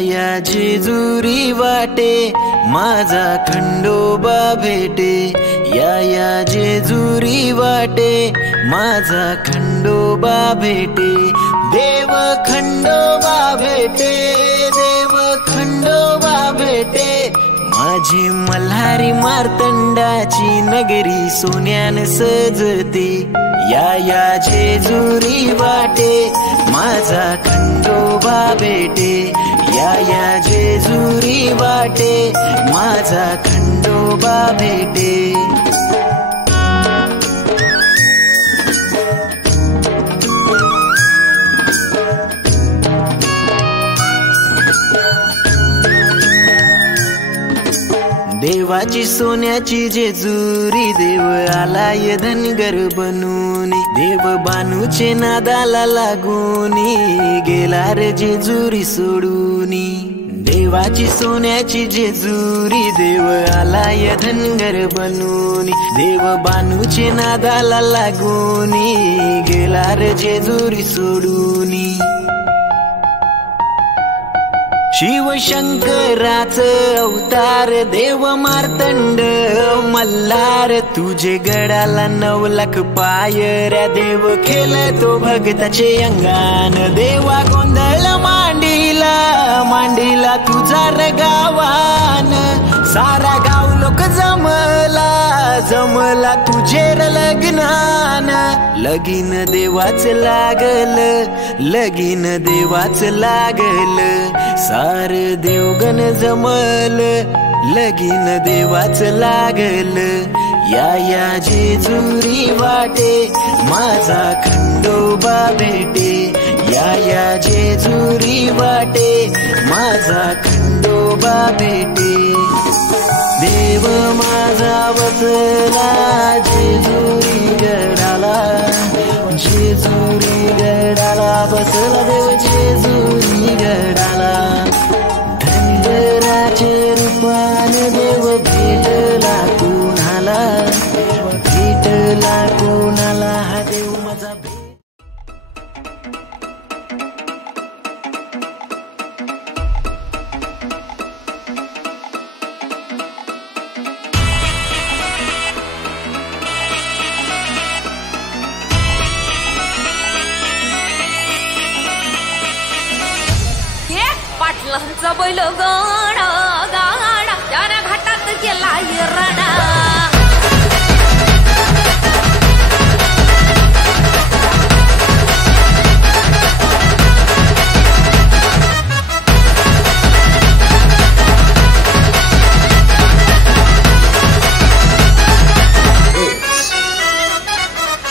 या जेजुरी वाटे माझा खंडोबा भेटे, या जेजुरी वाटे माझा खंडोबा भेटे, देव खंडोबा भेटे, देव खंडोबा भेटे, माझी मल्हारी मार्तंडाची नगरी सोन्यान सजते, या जेजुरी वाटे माझा खंडोबा भेटे, या जेजुरी वाटे माझा खंडोबा भेटे। देवाची सोन्याची जेजुरी, देव आलाय धनगर बनून, देव बानूचे नादाला लागून गेला रे जेजुरी सोडूनी, देवाची सोन्याची जेजुरी, देव आलाय धनगर बनून, देव बानूचे नादाला लागून गेला रे जेजुरी सोडूनी। शिव शंकराच अवतार देव मार्तंड मल्हार, तुझे गडाला 9 लाख पायऱ्या, देव खेळतो भगताचे अंगान, देवा गोंधळ मांडीला मांडीला तुझा रे गावान, सारा गाव लोक जमला जमला तुझे लग्नान, लगीन देवाच लागल लगीन देवाच लागल, सार देवगण जमल लगीन देवाच लागल, या जेजुरी वाटे माझा खंडोबा भेटे, या जेजुरी वाटे माझा खंडोबा भेटे, देव माझा बसला जेजुरी गडाला, जेजुरी गडाला बसला देव जेजुरी गडाला, धनगराचे रूपान देव भेटला कोणाला, भेटला कोणाला हा देव माझा भेट। पाटलांचा बैल गाडा गाडा त्याने घाटात गेला राडा,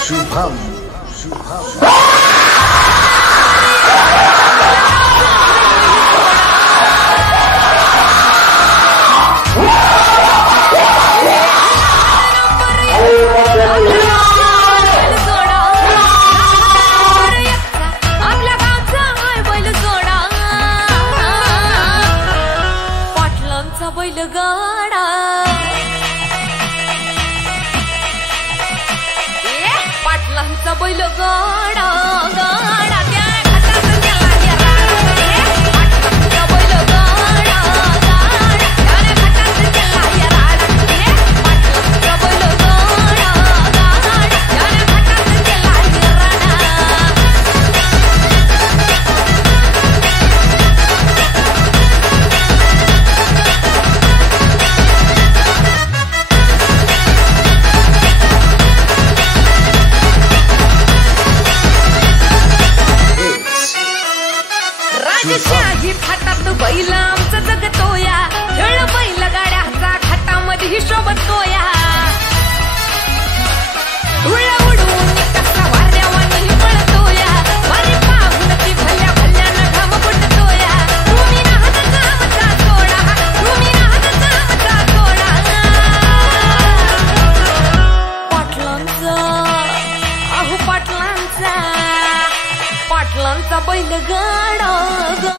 शुभम बैलगाडा पाटलांचा बैलगाडा गाडा त्याने घाटात गेला राडा, पाटलांचा बैलगाडा गाडा त्याने घाटात गेला राडा, पाटलांचा बैलगाडा गाडा त्याने घाटात गेला राडा। राजशाही थाटात बैल आमचं जगतोया, खेळ बैल गाड्याचा घाटामध्ये शोभतोया, धुळा उडून कसा वाऱ्यावानी पळतोया, वारी पाहून ती भल्या भल्यानं घाम फुटतोया, तुम्ही नाहत कामचा तोडा, तुम्ही नाहत कामचा तोडा, पाटलांचा अहो पाटलांचा बैलगाडा।